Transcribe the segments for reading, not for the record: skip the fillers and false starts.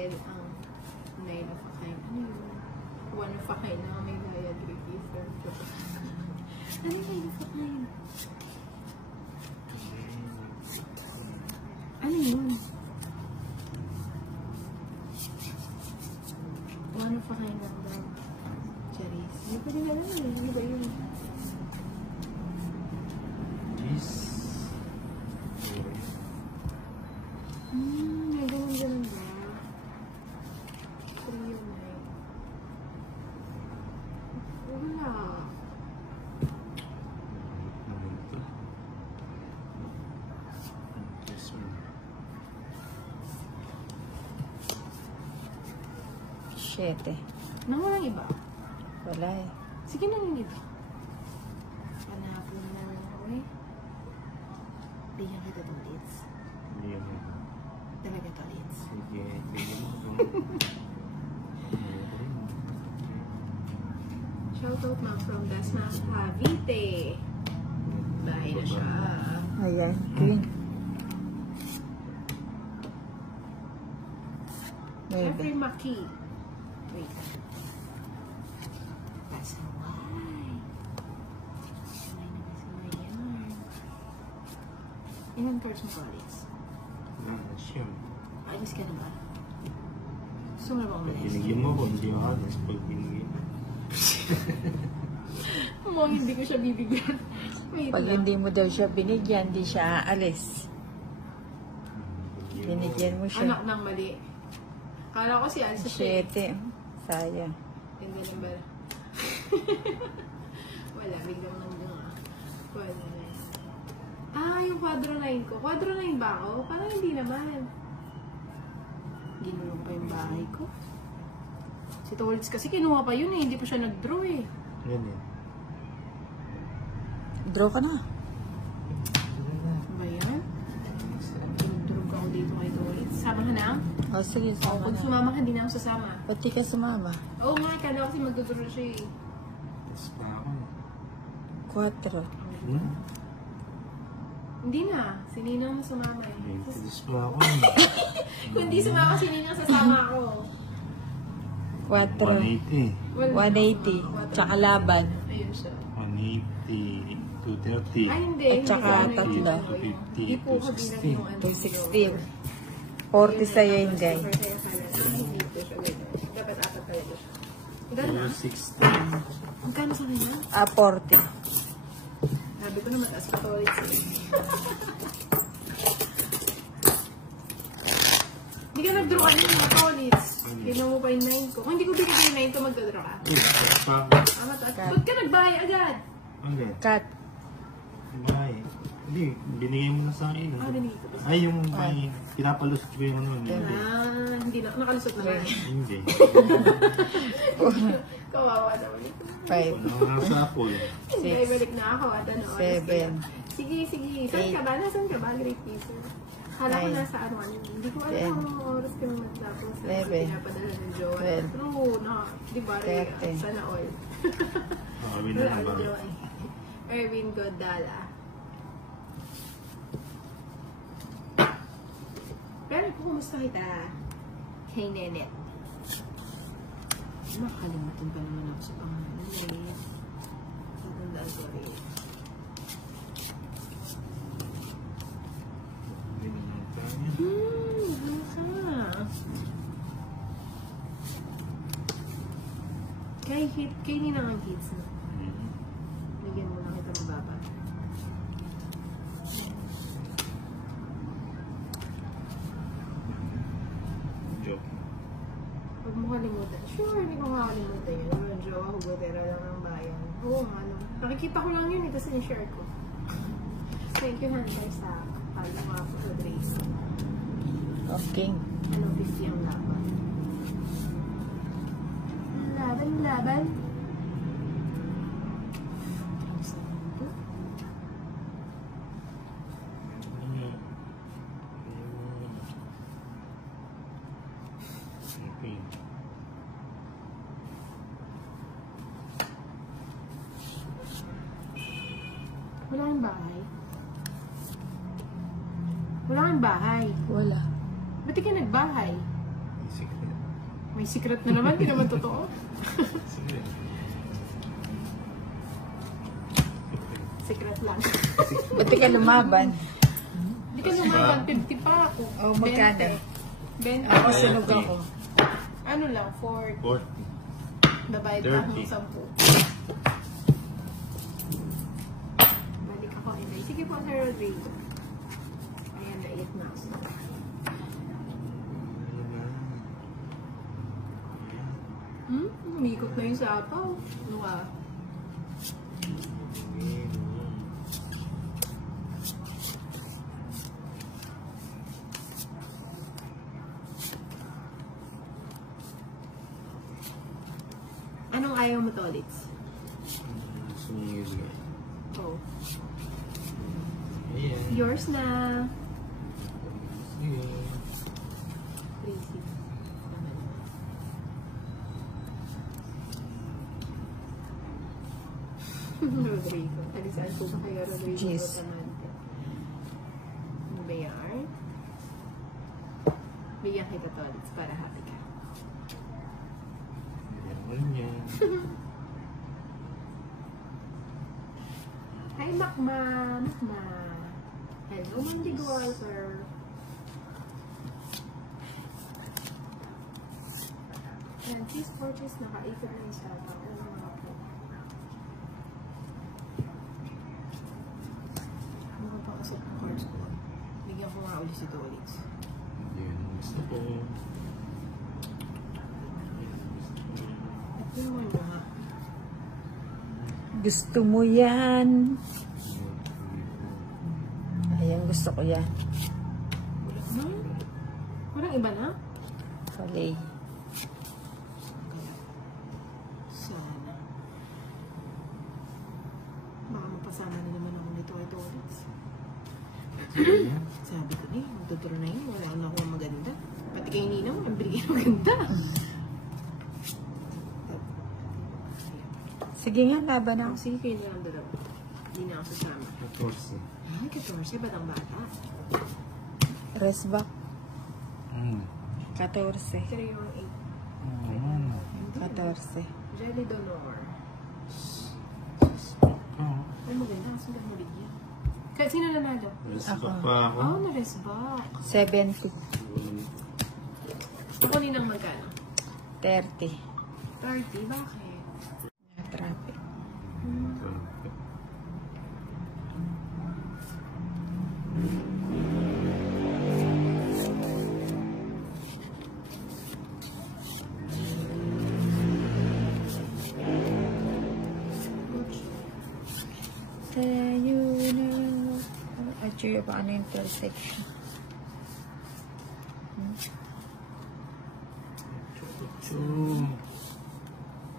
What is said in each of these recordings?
bayad ang 9 of a kind. Ano yun? 1 of a kind na may bayad. Ano yung 9 of a kind? Ano yun? 1 of a kind lang daw. Cherries. Hindi pa rin alam eh. Ano ba yun? May ganun ba? Wala. Siyete. Nang walang iba? Wala eh. Sige na yung iba. Panapon na lang ako eh. Bigyan kita itong leads. Bigyan mo. Talaga ito leads. Sige, bigyan mo. Shoutout na from Dasma Cavite. Bahay na siya. Ayan, green. Jeffrey Maki. Wait. That's why. Ilan cards mo college? Siya. Alis ka na ba? Gusto mo na ba umalis? Binigyan mo ko, hindi ako alis pag binigyan mo. Mukhang hindi ko siya bibigyan. Wait Pag lang. hindi mo daw siya binigyan, di siya aalis. Binigyan mo siya. Anak ng mali. Kala ko si Alsa siya. 7. Sayang. Ganda ng bala. Wala, biglang nandun ah. Wala na yun. Yung quadro 9 ko. Quadro 9 ba ako? Parang hindi naman. Ginulong pa yung bahay ko. Si Tolitz kasi kinuha pa yun eh. Hindi pa siya nag-draw eh. Yan eh. Draw ka na. Ano ba yan? Pinagdurog ako dito kay Tolitz. Sama ka na? O sige, Oo, sama pag na. sumama ka, hindi na ako sasama. Ba't di ka sumama? Oo nga, kala ko kasi magduduro siya eh. Tapos pa ako. 4. Hindi na. Si Ninang na sumama eh. Tapos pa ako. Kung hindi sumama si Ninang, sasama ako. 4. 180. 180. Tsaka laban. Ayun siya. 180. 230. Ay, hindi. At saka Hindi ko tatlo. ano yun. Hindi po kabilang yung ano. 260. 40 sa'yo, hindi. Hindi po siya. Dapat apat talaga siya. Gano'n na? 260. Magkano sa kanya? 40. Sabi ko naman, as Catholic eh. Hindi ka nag-draw ka niya, Catholic. Ginawa mo pa yung 9 ko. Kung hindi ko binigay yung 9 ko, mag-draw ka. Ba't ka nagbahay agad? Agad. Cut. Bahay. Hindi, binigay mo na sa akin. Binigay ko pa. Ay, yung may pinapalusot ko yung ano. Hindi na. Nakalusot na ba? Hindi. Kawawa naman ito. 5. Wala nga sa Apple. Hindi, balik na ako. At ano, 7. Sige. Saan ka ba? Nasaan ka ba? Great teacher. Kala ko 9. nasa ano. Hindi ko alam kung oras ka naman tapos. 11. Pinapadala ng jowa. 12. True, na. Di ba? 13. Sana all. Kami na lang ba? Erwin Godala. Pero kumusta kita? Kay Nenet. Makalimutan pa naman ako sa pangalan eh. Tatandaan ko rin. Kay Ninang ang kids na. Bigyan mo lang kita mababa. Joke. Huwag mo kalimutan. Sure, hindi ko makakalimutan yun. Medyo ako butera lang ng bayan. Oo, ano. Nakikita ko lang yun, tapos in-share ko. Thank you, Hunter, sa pagkawa ko sa Grace. Okay. Ano, 50 ang laban. Laban. Wala kang bahay? Wala kang bahay? Wala. Ba't di ka nagbahay? Secret. May secret na naman, di naman totoo. Sige. Secret lang. Ba't ka lumaban? Hindi ka lumaban, 50 pa ako. Oh, magkano? 20. Ako sunog ako. Ano lang, 40. 40. Babayad pa akong 30. 10. Balik ako, Inday. Sige po, Sir Rodrigo. Ayan, naiit na ako. Umikot na yung sapaw. Ano ka? Anong ayaw mo, Tolits? Sumingil ka. Oh. Ayan. Yours na. Sige. Crazy. Rodrigo. Alisan po ba kayo, Rodrigo? Jeez. Ano ba yan? Bigyan kita, Tolits, para happy ka. Ayan yan. Hi, Makma! Makma! Hello, Mandigo Walter! And cheese for cheese, nakaikot na yung sapa. Oo nga po. Ano ka pa kasi ang cards ko? Bigyan ko nga ulit si Tolits. Yan. Gusto ko. Ito naman mo nga. Gusto mo yan. Ayan, gusto ko yan. Wala na? Walang iba na? Palay. Sana. Baka mapasama na naman ako nito kay Tolits. Sabi ko na magtuturo na yun. Wala na akong maganda. Pati kay Nina mo, yung binigyan maganda. Sige nga, laban ako. Sige kayo na lang dalawa. Hindi na ako sasama. 14. Ay, 14. Ba't ang bata? Rest back. 14. Pero yung 8. 14. Jelly Donor. Ay, maganda. Kasi ganda mo bigyan. Kaya sino nanalo? Ako. Ako. Pa ako. Oh, na-rest back. 70. Ako ninang magkano? 30. 30. Bakit? Traffic. Tayo na. Actually, paano yung intersection?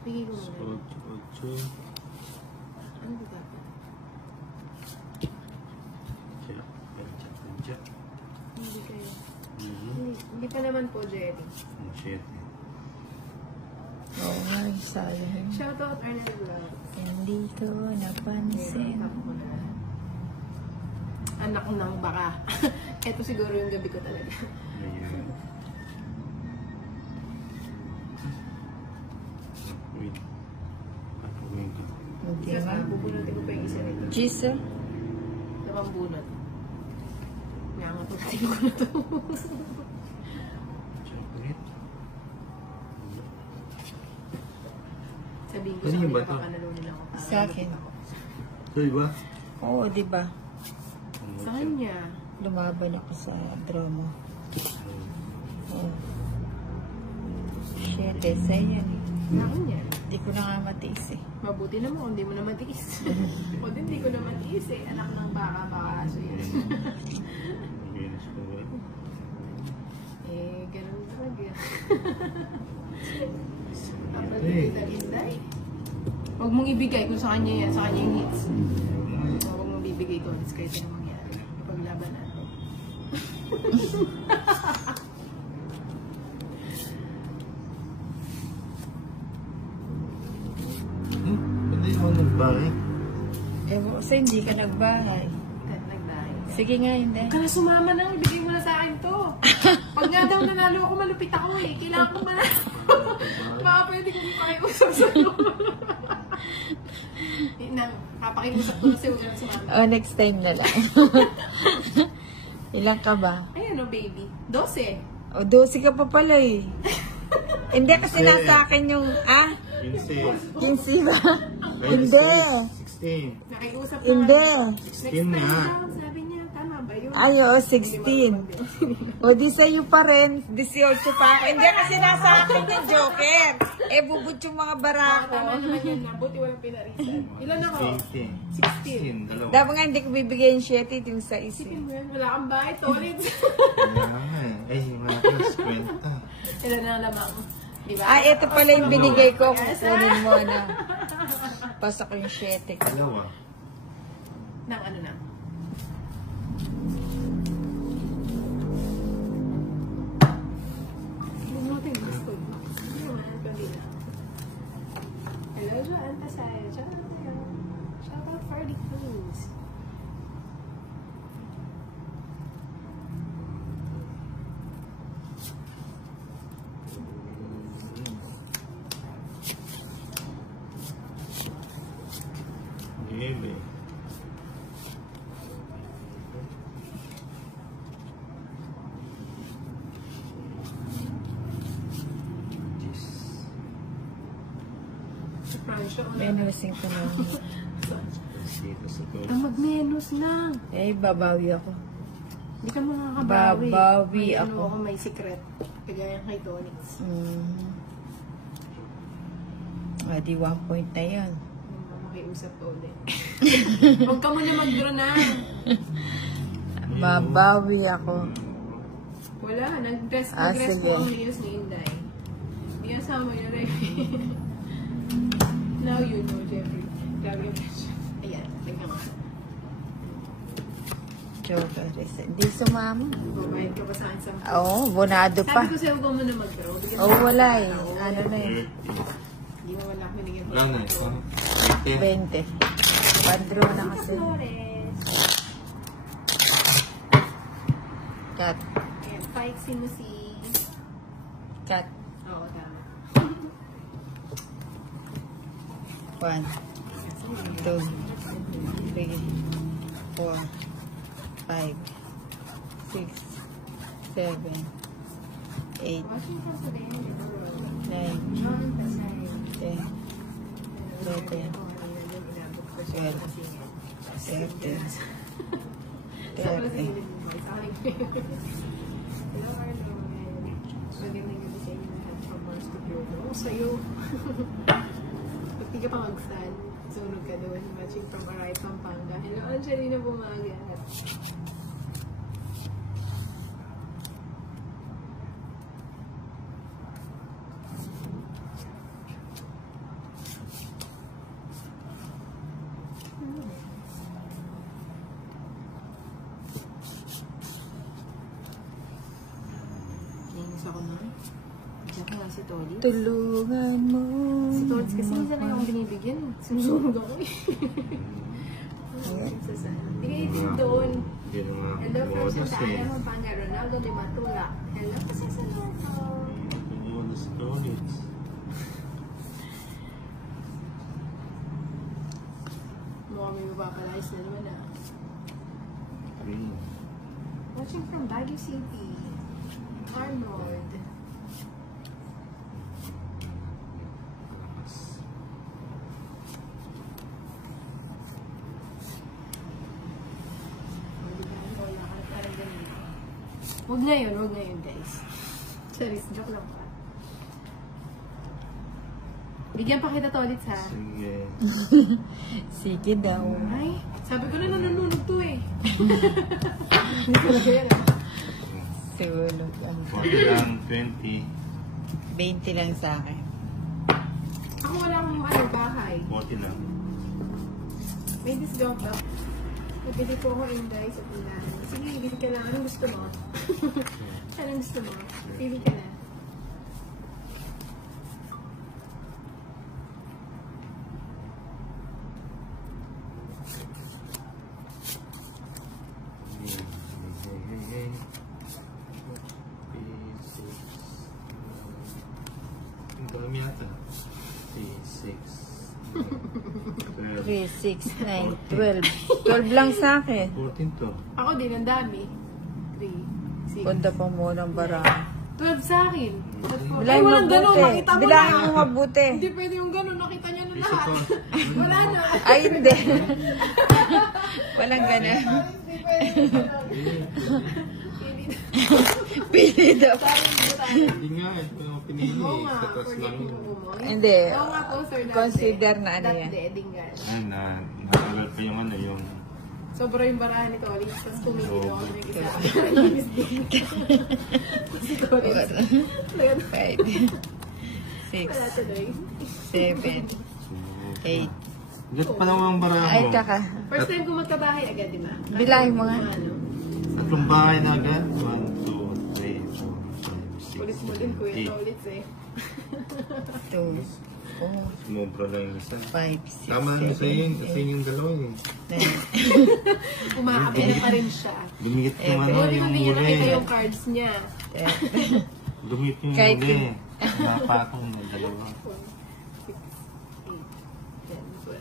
Bigay ko muna. 8. Ano ba dapat? Hindi kayo. Hindi pa naman po, Jerry. Oo nga, sayang. Shoutout Arnel Vlog. Hindi ko napansin. Anak ng baka. Ito siguro yung gabi ko talaga. Hindi Kasi nga. bubunutin ko pa yung isa nito. Cheese, ah. Lamang bunot. Kaya nga pagkain ko na to. Sabihin ko sa Ano yung kanila ba to? papanalunin ako. Sa akin. Ito, diba? Oo, di ba? Sa kanya. Lumaban ako sa drama. Oo. Shit, sa'yo yan. Sa kanya. Hindi ko na nga matiis eh. Mabuti naman kung hindi mo na matiis. O din, hindi ko na matiis eh. Anak ng baka, baka aso yun. Eh, ganun talaga. Dapat inday. Huwag mong ibigay kung sa kanya yan, sa kanya yung hits. Huwag mong bibigay ko, hits kahit na mangyari. Ipaglaban natin. Pwede yung nagbahay. Ewan ko sa'yo, hindi ka nagbahay. Nagdahay. Sige nga, hindi. Huwag ka na sumama na, ibigay mo na sa akin to. Pag nga daw nanalo ako, malupit ako eh. Kailangan ko manalo. Baka pwede ko di pakiusap sa'yo. Papakiusap ko kasi huwag na si mama. Oh, next time na lang. Ilang ka ba? Ayun o, baby. 12. O, 12 ka pa pala eh. Hindi kasi nasa akin yung, 15. 15 ba? Hindi. 16. Nakiusap na. Hindi. Next time daw, sabi niya, tama ba yun? Ay, oo, 16. O, di sa'yo pa rin. 18 pa ako. Hindi kasi nasa akin yung joker. Eh, bubut yung mga barako. Tama naman yun na. Buti walang pinarisan. Ilan ako? 16. 16. Dalawa. Dapat nga hindi ko bibigay yung 7, yung sa isi. Isipin mo yan, wala kang bahay, toilet. Kaya nga eh. Ay, yung aking kwenta. Ilan na lamang. Diba? Ito pala yung binigay ko. Kukunin mo na. Pasok ko yung 7 ko. Dalawa. Nang ano na? Huwag natin gusto. Hindi naman, kundi lang. Hello, Joanne Pasay. Shout out sa'yo. Shout out for the queens. Ebe. Fransyo, Menusin ko na. Dito sa to. ang magmenos na. Eh, babawi ako. Hindi ka makakabawi. Babawi May ako. Ano ako may secret. Kagaya kay Tonix. Di 1 point na yun. Makiusap ko ulit. Huwag ka muna mag-draw na. Babawi ako. Wala, nag-dress sige. po ang news ni Inday. Hindi kasama yun rin. Now you know, Jeffrey. Grabe yung pressure. Ayan, tingnan mo. Joker. Hindi sumama. Babayad ka pa sa akin sa... Oo, bonado pa. Sabi ko sa'yo, huwag mo muna mag-draw. Oo, wala eh. Ano na yun? Hindi mo wala binigyan ko. Wala na ito. 20. Pandraw na kasi. Cut. Ayan, fight si mo si... Cut. Oo, tama. 1, 2, 3, 4, 5, 6, 7, 8, Watching ka sa rin. 9, John Pasay. 10, 11, 13, 14, sa'yo. Pag di ka pa mag-stand, sunog ka doon. Watching from Aray, Pampanga. Hello, Angelina Bumagat. Inis ako na. Diyan ka nga si Tolly. tulungan mo. Si Tolly kasi minsan na akong binibigyan. Sinusunog ako eh. Ayan. Hindi kayo itin doon. Hindi naman Hello from modus Santa eh. Ana, Pampanga. Ronaldo de Matula. Hello kasi sa Lото. Modus Tonix. Mukhang may mapapalayas na naman ah. Green. Watching from Baguio City. Arnold. Huwag ngayon guys. Charis, joke lang pa. Bigyan pa kita to ulit ha. Sige. Sige daw. Ay, sabi ko na nanonood to eh. Hindi ko lang yan ah. Tulog. 40 lang, 20. 20 lang sa akin. Ako wala akong ano, bahay. 40 lang. May discount up. Nabili ko ako Inday sa Pinan. Sige, bili ka lang. Anong gusto mo? Anong gusto mo? Pili ka na. lang yata. 3, 6, 12, 3, 6, 9, 12. 12 lang sa akin. 14 to. Ako din, ang dami. 3, 6. Punta pa muna ang barang. 12 sa akin. Bilay walang mabuti. ganun, nakita mo Bilay na. mo mabuti. Hindi pwede yung ganun, nakita niyo na Isa lahat. to. Wala na. Ay, hindi. Walang ganun. Pili daw. Hindi nga, ito yung pinili. Oo nga, Sa taas forget lang. mo mo. Hindi. Oo nga po, sir. dati. Consider na ano Dati, yan. Edingan. Ay, nakagal pa yung ano, yung... Sobra yung barahan ni Tolly. Tapos tumingin Oo. ako ng isa. Nainis din. Si Tolly. Talaga, 5, 6, wala tuloy. 7, 8. Dito pa naman ang baraha Ay, mo. kaka. First time ko magkabahay agad, di ba? Bilahin mo nga. Ano, Tatlong bahay na agad. 1, 2, 3, 4, 5, 6, Ulit mo din, Kuya 7, 8. Tolly. 2, 4, Sumobra lang yung isa. 5, 6, Tama na sa 7, yun. Kasi yung dalawa eh. 9, Umaabot pa rin siya. Dumikit yung ano, Buti yung hindi niya nakita muli. yung cards niya. 10. Dumikit yung Kahit muli. yun. Napakong na dalawa. 4, 6, 8, 10, 12.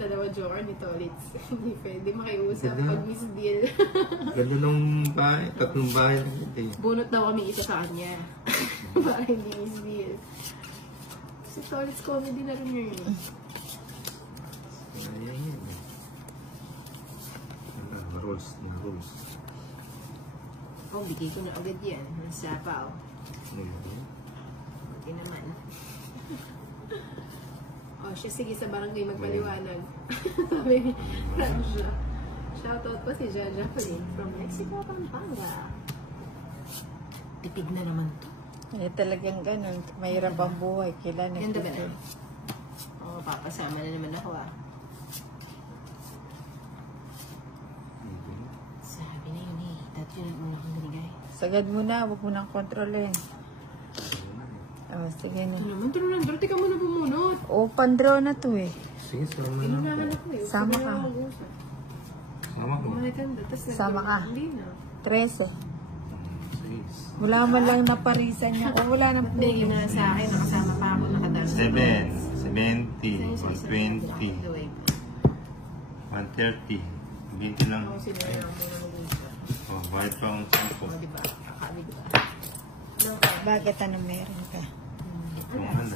Dalawa joker ni Tolitz. Hindi pwede makiusap Ganda. pag miss deal. Ganda nung bahay. Tatlong bahay lang ito eh. Bunot daw kami isa sa kanya. Para hindi miss deal. Si Tolitz comedy na rin yun. Ayan yun. Rules na rules. Oh, bigay ko na agad yan. Nasa pa, oh. Ayan. Buti naman. Oh, siya sige sa barangay magpaliwanag. Sabi ni Raja. Shoutout po si Jaja Jacqueline from Mexico, Pampanga. Tipid na naman to. Eh, talagang ganun. Mahirap ang buhay. Kailan Ganda ba na? nagtutulog. Oo, papasama na naman ako ah. Sabi na yun eh. Dati yun ang una kong binigay. Sagad mo na. Huwag mo nang kontrolin. Oh, sige na. Ito naman, tulungan. Dati ka muna bumunot. O, pandraw na to eh. Sige, sama na Inunahan ako. ako eh. Sama Sabi ka. na mag-usap. Sama ko. Kumakitanda. Tapos Sama ka. Hindi na. 13. Sige. Wala man lang naparisan niya. O, wala nang Bigay na sa akin. Nakasama pa ako. Nakadalo. 7, 70, 120, 130. 20 lang. Ako sinaya mo na mag-usap. Oh, bayad pa ang 10. O, diba? Kakali diba? Bakit ano meron ka? Kung ano.